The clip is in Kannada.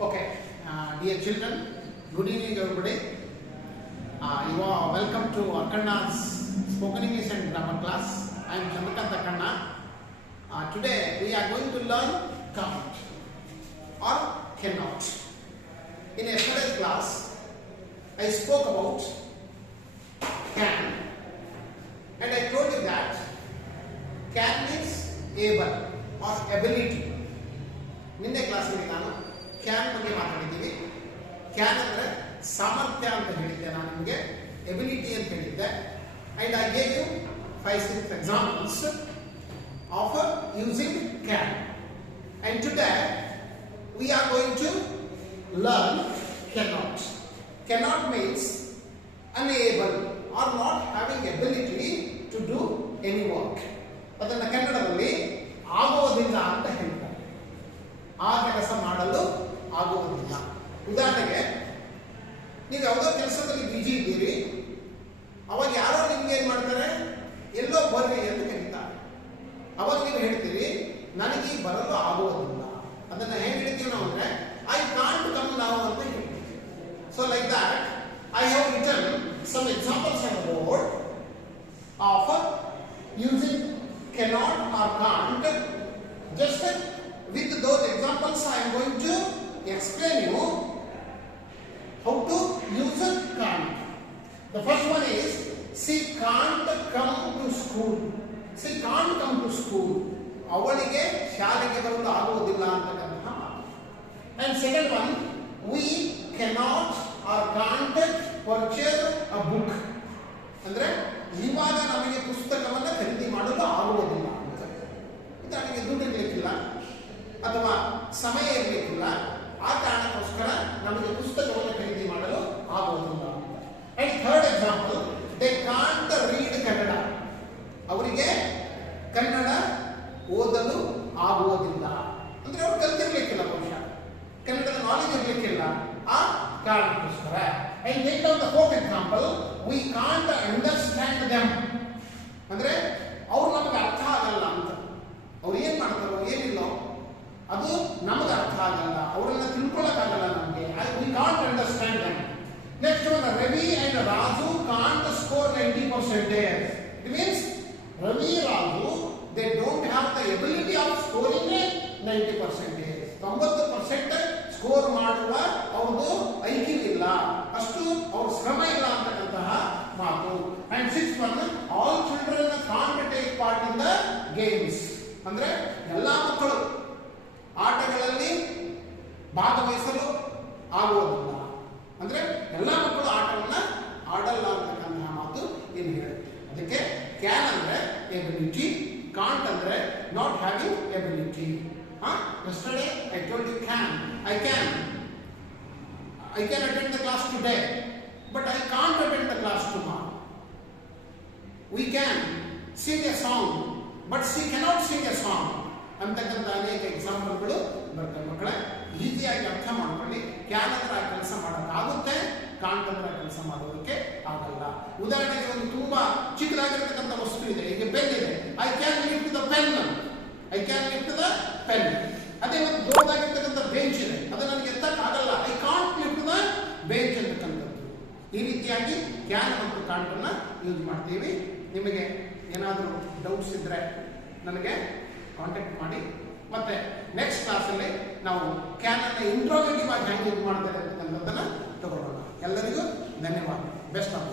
Okay, dear children, good evening everybody. You are welcome to Akanna's Spoken English and Grammar class. I am Chandrakant Akanna. Today we are going to learn can't or cannot. In yesterday's class, I spoke about can and I told you that can means able or ability. ನಿನ್ನೆ ಕ್ಲಾಸಲ್ಲಿ ನಾನು ಕ್ಯಾನ್ ಬಗ್ಗೆ ಮಾತಾಡಿದ್ದೀವಿ. ಕ್ಯಾನ್ ಅಂದರೆ ಸಾಮರ್ಥ್ಯ ಅಂತ ಹೇಳಿದ್ದೆ ನಾನು ನಿಮಗೆ, ಎಬಿಲಿಟಿ ಅಂತ ಹೇಳಿದ್ದೆ. And I gave you 5-6 examples of using can. And today we are going to learn cannot. Cannot means unable or not having ability to do any work. ಅದನ್ನು ಕನ್ನಡದಲ್ಲಿ ಆಗೋದಿಲ್ಲ ಅಂತ ಹೇಳ್ತಾರೆ. ಆ ಕೆಲಸ ಮಾಡಲು ಆಗುವುದಿಲ್ಲ. ಉದಾಹರಣೆಗೆ, ನೀವು ಯಾವುದೋ ಕೆಲಸದಲ್ಲಿ ಬಿಜಿ ಇದ್ದೀರಿ, ಅವಾಗ ಯಾರೋ ನಿಮ್ಗೆ ಏನ್ ಮಾಡ್ತಾರೆ, ಎಲ್ಲೋ ಬರ್ರಿ ಅಂತ ಕರೀತಾರೆ. ಅವಾಗ ನೀವು ಹೇಳ್ತೀರಿ ನನಗೆ ಬರಲು ಆಗುವುದಿಲ್ಲ. ಅದನ್ನ ಹೇಗೆ ಹೇಳ್ತೀವಿ ನಾವು ಅಂದ್ರೆ ಐ ಕಾಂಟ್ ಕಮ್ ನೌ ಅಂತ ಹೇಳ್ತೀವಿ. So like that I have written some examples on the board of using cannot or can't. Just with those examples I am going to explain you how to use can't. The first one is she can't come to school. She can't come to school. ಅವಳಿಗೆ ಶಾಲೆಗೆ ಬರಲು ಆಗುವುದಿಲ್ಲ ಅಂತಕ್ಕಂತಹ. And second one, we cannot or can't purchase a book. ಅಂದ್ರೆ ಇವಾಗ ನಮಗೆ ಪುಸ್ತಕವನ್ನು ಖರೀದಿ ಮಾಡಲು ಆಗುವುದಿಲ್ಲ ಅಂತ. ಉದಾಹರಣೆಗೆ ದುಡ್ಡು ಇರಲಿಕ್ಕಿಲ್ಲ ಅಥವಾ ಸಮಯ ಇರಲಿಕ್ಕಿಲ್ಲ, ಆ ಕಾರಣಕ್ಕೋಸ್ಕರ ನಮಗೆ ಪುಸ್ತಕವನ್ನು ಖರೀದಿ ಮಾಡಲು ಆಗುವುದಿಲ್ಲ. And third example, they can't read Kannada. ಅವರಿಗೆ ಕನ್ನಡ ಓದಲು ಆಗುವುದಿಲ್ಲ ಅಂದ್ರೆ ಅವರು ಕಲ್ತಿರ್ಲಿಕ್ಕಿಲ್ಲ, ಬಹುಶಃ ಕನ್ನಡದ ನಾಲೆಜ್ ಇರಲಿಕ್ಕಿಲ್ಲ, ಆ ಕಾರಣಕ್ಕೋಸ್ಕರ. And take out the fourth example, we can't understand them. ಅಂದ್ರೆ ಅವ್ರು ನಮಗೆ ಅರ್ಥ ಆಗಲ್ಲ ಅಂತ. ಅವ್ರು ಏನ್ ಮಾಡ್ತಾರೋ ಏನಿಲ್ಲೋ ಅದು ನಮಗೆ ಅರ್ಥ ಆಗಲ್ಲ, ಅವರನ್ನ ತಿಳ್ಕೊಳ್ಳಕ್ಕಾಗಲ್ಲ ನಮಗೆ. We can't understand them. Next one, Ravi and Raju can't score 90%. It means Ravi Raju they don't have the ability of scoring 90%. 90% score ಮಾಡುವ ಅವ್ರದ್ದು ಐಕ್ಯೂ ಇಲ್ಲ, ಅಷ್ಟು ಅವ್ರ ಶ್ರಮ ಇಲ್ಲ ಅಂತಕ್ಕಂತಹ ಮಾತು. And six one, all children can't take part in the games. ಅಂದ್ರೆ ಎಲ್ಲಾ ಮಕ್ಕಳು ಆಟಗಳಲ್ಲಿ ಭಾಗವಹಿಸಲು ಆಗುವುದಿಲ್ಲ. ಅಂದ್ರೆ ಎಲ್ಲ ಮಕ್ಕಳು ಆಟವನ್ನ ಆಡಲ್ಲ ಅಂತಕ್ಕಂತಹ ಮಾತು ಇಲ್ಲಿ ಹೇಳುತ್ತೆ. ಅದಕ್ಕೆ ಕ್ಯಾನ್ ಅಂದ್ರೆ ಎಬಿಲಿಟಿ, ಕಾಂಟ್ ಅಂದ್ರೆ not having ability. Yesterday I told you I can attend the class today, but I can't attend the class tomorrow. We can sing a song, but she cannot sing a song. ಅಂತಕ್ಕಂಥ ಅನೇಕ ಎಕ್ಸಾಂಪಲ್ಗಳು ಬರ್ತವೆ. ಮಕ್ಕಳೇ, ಈಸಿಯಾಗಿ ಅರ್ಥ ಮಾಡ್ಕೊಳ್ಳಿ. ಕ್ಯಾನ್ ಅಂದ್ರೆ ಆ ಕೆಲಸ ಮಾಡೋಕ್ಕಾಗುತ್ತೆ, ಕಾಂಟ್ ಅಂದ್ರೆ ಆ ಕೆಲಸ ಮಾಡೋದಕ್ಕೆ ಆಗಲ್ಲ. ಉದಾಹರಣೆಗೆ ಒಂದು ತುಂಬಾ ಚಿಕ್ಕದಾಗಿರ್ತಕ್ಕಂಥ ವಸ್ತು ಇದೆ, ಈಗ ಪೆನ್ ಇದೆ. I can lift the pen, I can lift the pen. ಅದೇ ಒಂದು ದೊಡ್ಡದಾಗಿರ್ತಕ್ಕಂಥ ಬೆಂಚ್ ಇದೆ, ಅದು ನನಗೆ ಎತ್ತಕ್ಕಾಗಲ್ಲ, I can't lift the bench ಅಂತಕ್ಕಂಥದ್ದು. ಈ ರೀತಿಯಾಗಿ ಕ್ಯಾನ್ ಮತ್ತು ಕಾಂಟ್ ಅನ್ನ ಯೂಸ್ ಮಾಡ್ತೀವಿ. ನಿಮಗೆ ಏನಾದರೂ ಡೌಟ್ಸ್ ಇದ್ರೆ ನನಗೆ ಕಾಂಟ್ಯಾಕ್ಟ್ ಮಾಡಿ. ಮತ್ತೆ ನೆಕ್ಸ್ಟ್ ಕ್ಲಾಸಲ್ಲಿ ನಾವು ಕ್ಯಾನ್ ಅನ್ನ ಇಂಟ್ರೋಗೇಟಿವ್ ಆಗಿ ಹ್ಯಾಂಗ್ ಯೂಸ್ ಮಾಡ್ತಾರೆ ಅಂತಕ್ಕಂಥದ್ದನ್ನ ತಗೊಳ್ಳೋಣ. ಎಲ್ಲರಿಗೂ ಧನ್ಯವಾದ. Best of